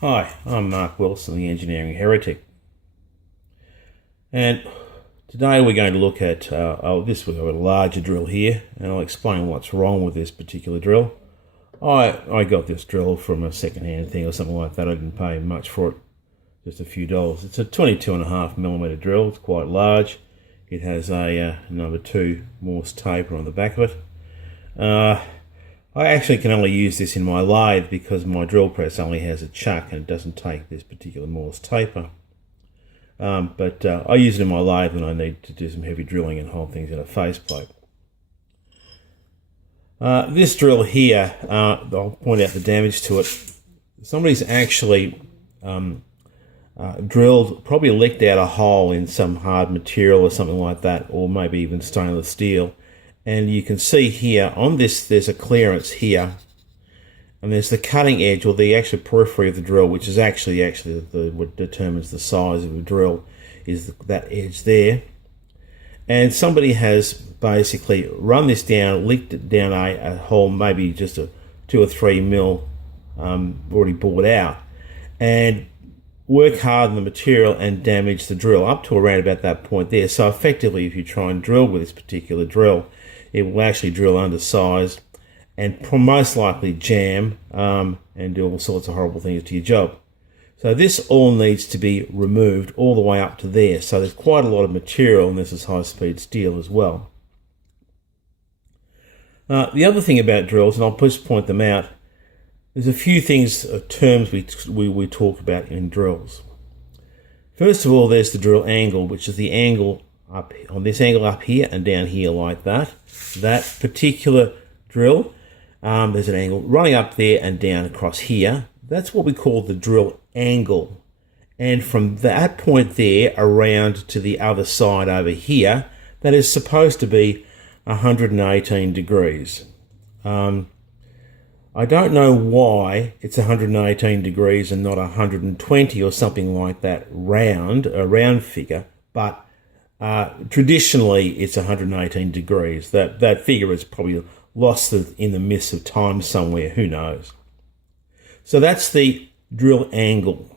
Hi, I'm Mark Wilson, the Engineering Heretic, and today we're going to look at we've got a larger drill here, and I'll explain what's wrong with this particular drill. I got this drill from a second-hand thing or something like that. I didn't pay much for it, just a few dollars. It's a 22.5mm drill. It's quite large. It has a number 2 Morse taper on the back of it. I actually can only use this in my lathe because my drill press only has a chuck and it doesn't take this particular Morse taper. But I use it in my lathe when I need to do some heavy drilling and hold things in a faceplate. This drill here, I'll point out the damage to it. Somebody's actually drilled, probably licked out a hole in some hard material or something like that, or maybe even stainless steel. And you can see here on this, there's a clearance here, and there's the cutting edge, or the actual periphery of the drill, which is actually what determines the size of a drill, is that edge there. And somebody has basically run this down, licked it down a hole, maybe just a 2 or 3 mil already bored out, and work hard on the material and damage the drill up to around about that point there. So effectively, if you try and drill with this particular drill, it will actually drill undersized and most likely jam and do all sorts of horrible things to your job. So this all needs to be removed all the way up to there. So there's quite a lot of material, and this is high-speed steel as well. The other thing about drills, and I'll just point them out, there's a few things, terms we talk about in drills. First of all, there's the drill angle, which is the angle up on this angle up here and down here like that. That particular drill, there's an angle running up there and down across here. That's what we call the drill angle. And from that point there around to the other side over here, that is supposed to be 118 degrees. I don't know why it's 118 degrees and not 120 or something like that a round figure, but traditionally it's 118 degrees. That figure is probably lost in the mists of time somewhere, who knows. So that's the drill angle.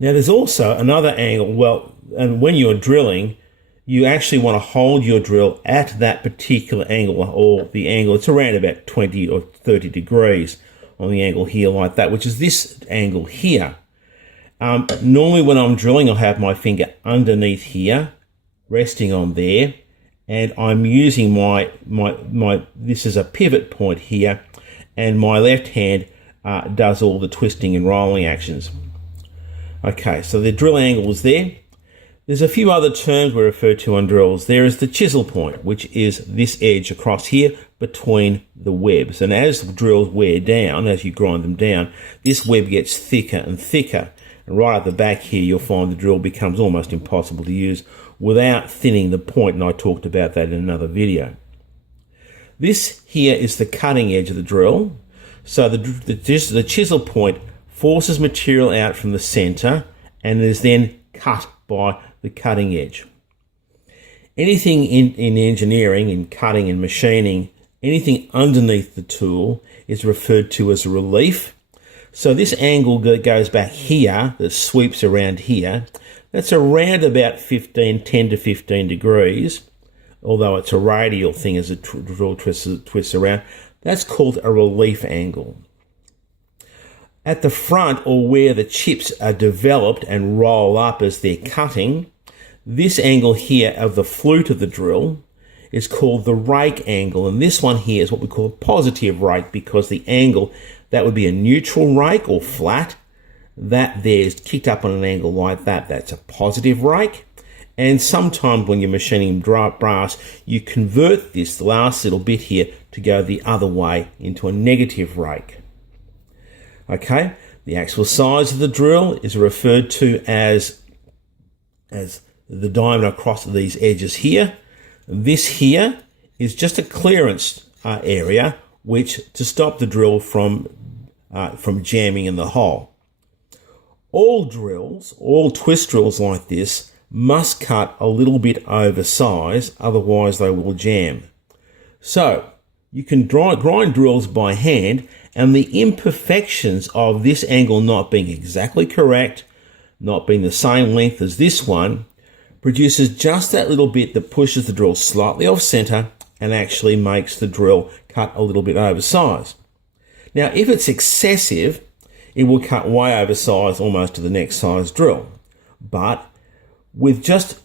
Now there's also another angle, and when you're drilling, you actually want to hold your drill at that particular angle, or the angle, it's around about 20 or 30 degrees on the angle here like that, which is this angle here. Normally when I'm drilling, I'll have my finger underneath here, resting on there, and I'm using this is a pivot point here, and my left hand does all the twisting and rolling actions. Okay, so the drill angle is there. There's a few other terms we refer to on drills. There is the chisel point, which is this edge across here between the webs. And as the drills wear down, as you grind them down, this web gets thicker and thicker. And right at the back here, you'll find the drill becomes almost impossible to use without thinning the point, and I talked about that in another video. This here is the cutting edge of the drill. So the chisel point forces material out from the center and is then cut by the cutting edge. Anything in engineering, in cutting and machining, anything underneath the tool is referred to as a relief. So this angle that goes back here, that sweeps around here, that's around about 10 to 15 degrees, although it's a radial thing as the drill twists around. That's called a relief angle. At the front, or where the chips are developed and roll up as they're cutting, this angle here of the flute of the drill is called the rake angle, and this one here is what we call a positive rake, because the angle, that would be a neutral rake or flat, that there is kicked up on an angle like that, that's a positive rake. And sometimes when you're machining brass, you convert this last little bit here to go the other way into a negative rake. Okay, the actual size of the drill is referred to as the diameter across these edges here. This here is just a clearance area, which to stop the drill from jamming in the hole. All drills, all twist drills like this, must cut a little bit over size, otherwise they will jam. So you can grind drills by hand, And the imperfections of this angle not being exactly correct, not being the same length as this one, produces just that little bit that pushes the drill slightly off center and actually makes the drill cut a little bit oversized. Now, if it's excessive, it will cut way oversized almost to the next size drill. But with just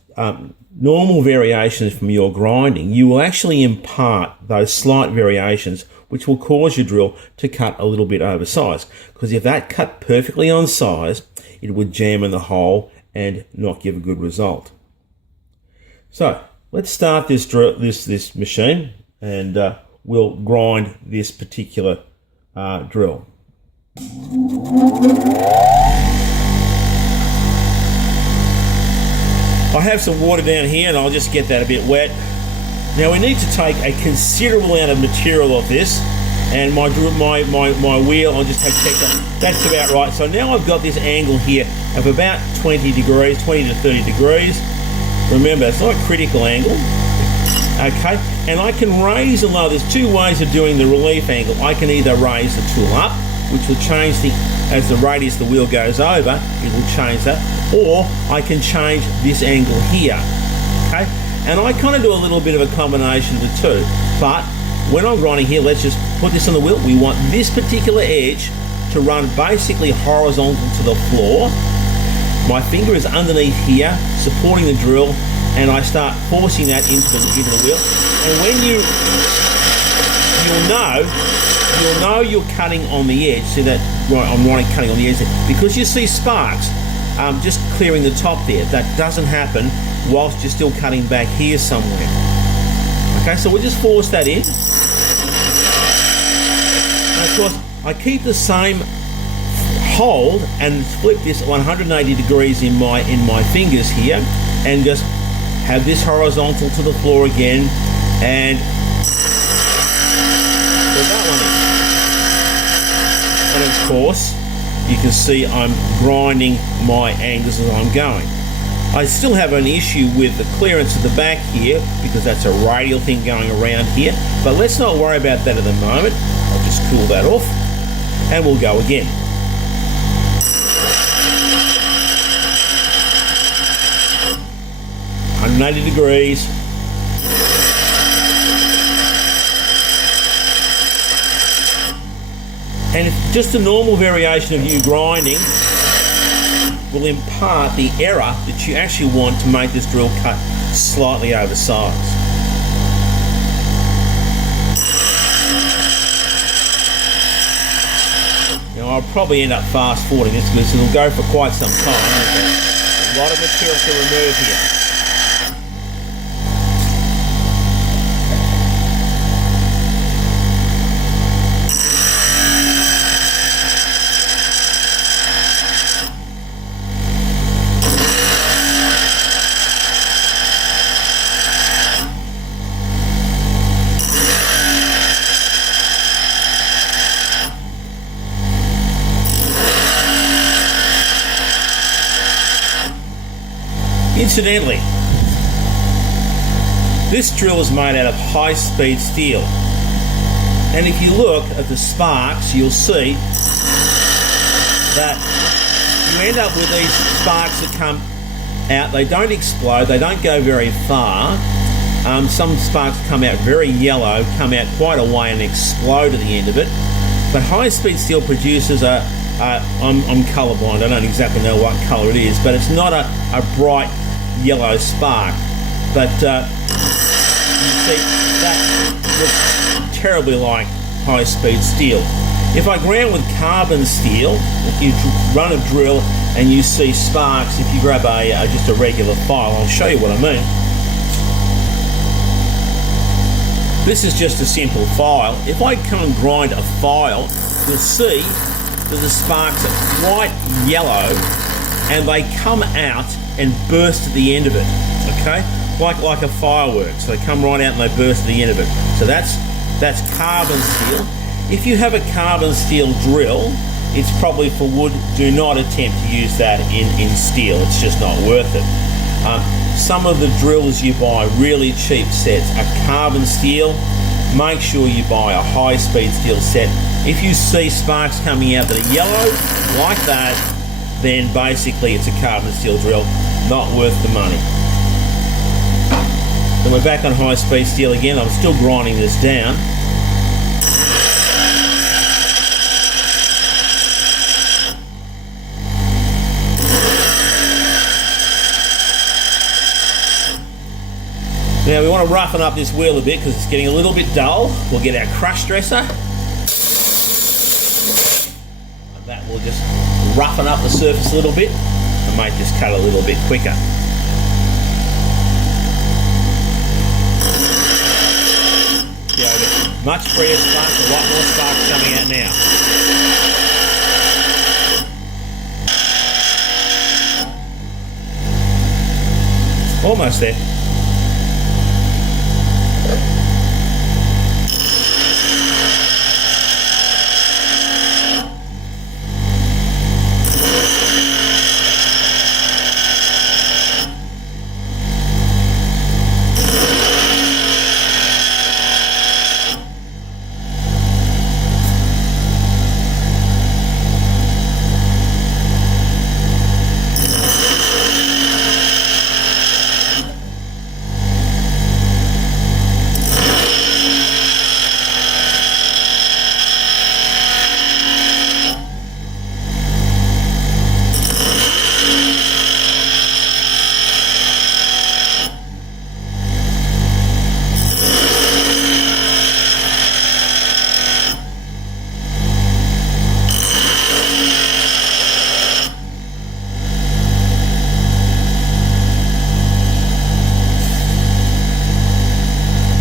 normal variations from your grinding, you will actually impart those slight variations which will cause your drill to cut a little bit oversized. Because if that cut perfectly on size, it would jam in the hole and not give a good result. So let's start this machine, and we'll grind this particular drill. I have some water down here, and I'll just get that a bit wet. Now we need to take a considerable amount of material of this, and my wheel, I'll just check that. That's about right. So now I've got this angle here of about 20 degrees, 20 to 30 degrees. Remember, it's not a critical angle. Okay, and I can raise and lower. There's two ways of doing the relief angle. I can either raise the tool up, which will change as the radius the wheel goes over, it will change that, or I can change this angle here. Okay, and I kind of do a little bit of a combination of the two. But when I'm grinding here, let's just put this on the wheel. We want this particular edge to run basically horizontal to the floor. My finger is underneath here, supporting the drill, and I start forcing that into the wheel. And when you'll know you're cutting on the edge. See that? Right, I'm right cutting on the edge there. Because you see sparks just clearing the top there. That doesn't happen whilst you're still cutting back here somewhere. Okay, so we'll just force that in. And of course, I keep the same hold and flip this 180 degrees in my fingers here, and just have this horizontal to the floor again, and put that one in. And of course, you can see I'm grinding my angles as I'm going. I still have an issue with the clearance of the back here, because that's a radial thing going around here, but let's not worry about that at the moment. I'll just cool that off, and we'll go again. 180 degrees. And just a normal variation of you grinding will impart the error that you actually want to make this drill cut slightly oversized. Now I'll probably end up fast forwarding this because it'll go for quite some time. There's a lot of material to remove here. Incidentally, this drill is made out of high-speed steel, and if you look at the sparks, you'll see that you end up with these sparks that come out. They don't explode, they don't go very far. Some sparks come out very yellow, come out quite a way and explode at the end of it. But high-speed steel produces I'm colourblind, I don't exactly know what colour it is, but it's not a bright yellow spark. But you see, that looks terribly like high-speed steel. If I ground with carbon steel, if you run a drill and you see sparks, if you grab just a regular file, I'll show you what I mean. This is just a simple file. If I come and grind a file, you'll see that the sparks are quite yellow and they come out and burst at the end of it, okay? Like a firework. So they come right out and they burst at the end of it. So that's carbon steel. If you have a carbon steel drill, it's probably for wood. Do not attempt to use that in steel. It's just not worth it. Some of the drills you buy, really cheap sets, are carbon steel. Make sure you buy a high-speed steel set If you see sparks coming out that are yellow, like that, then basically it's a carbon steel drill, not worth the money. Then we're back on high-speed steel again. I'm still grinding this down. Now we want to roughen up this wheel a bit because it's getting a little bit dull. We'll get our crush dresser. And that will just roughen up the surface a little bit and make this cut a little bit quicker. Much freer sparks, a lot more sparks coming out now. Almost there.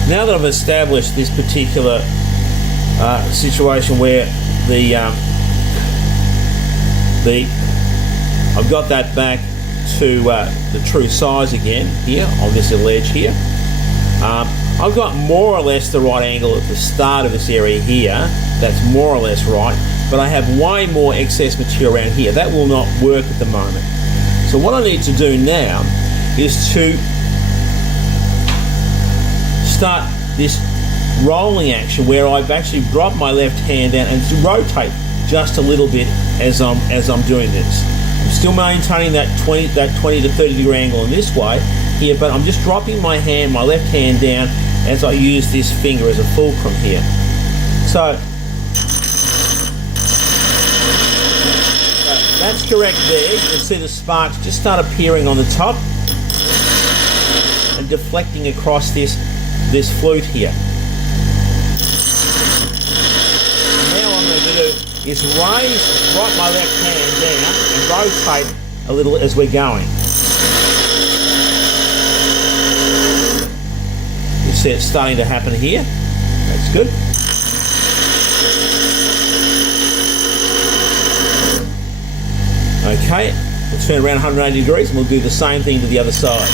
Now that I've established this particular situation where I've got that back to the true size again here on this ledge here, I've got more or less the right angle at the start of this area here. That's more or less right, but I have way more excess material around here. That will not work at the moment. So what I need to do now is to start this rolling action where I've actually dropped my left hand down and to rotate just a little bit as I'm doing this. I'm still maintaining that 20 to 30 degree angle in this way here, but I'm just dropping my left hand down as I use this finger as a fulcrum here. So that's correct there. You can see the sparks just start appearing on the top and deflecting across this flute here. Now what I'm going to do is drop my left hand down and rotate a little as we're going. You see it's starting to happen here. That's good. Okay, we'll turn around 180 degrees and we'll do the same thing to the other side.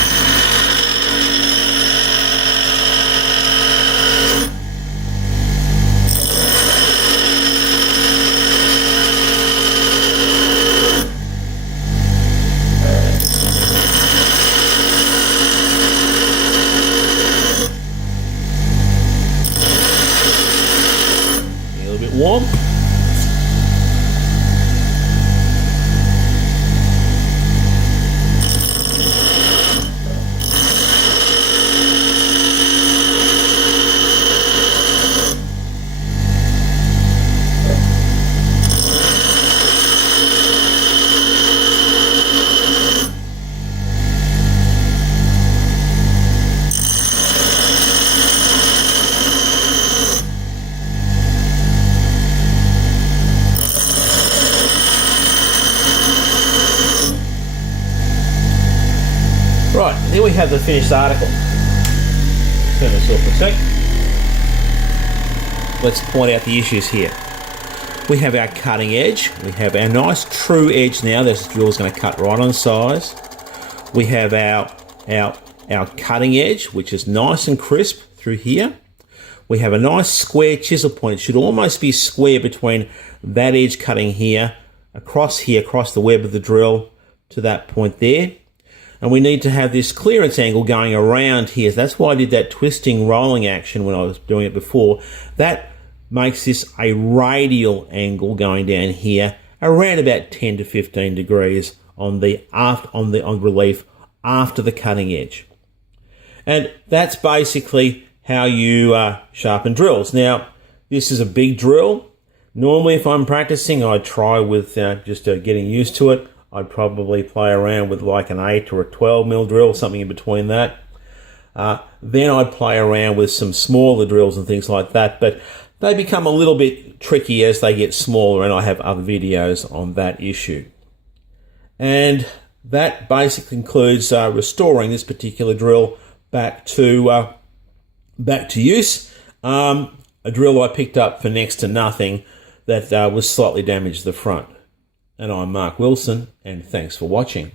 Warm. Right, here we have the finished article. Turn this off for a sec. Let's point out the issues here. We have our cutting edge. We have our nice true edge now. This drill is going to cut right on size. We have our cutting edge, which is nice and crisp through here. We have a nice square chisel point. It should almost be square between that edge cutting here, across the web of the drill to that point there. And we need to have this clearance angle going around here. That's why I did that twisting rolling action when I was doing it before. That makes this a radial angle going down here, around about 10 to 15 degrees on relief after the cutting edge. And that's basically how you sharpen drills. Now, this is a big drill. Normally, if I'm practicing, I'd try with just getting used to it. I'd probably play around with like an 8 or a 12 mil drill, something in between that. Then I'd play around with some smaller drills and things like that, but they become a little bit tricky as they get smaller, and I have other videos on that issue. And that basically includes restoring this particular drill back to use. A drill I picked up for next to nothing that was slightly damaged at the front. And I'm Mark Wilson, and thanks for watching.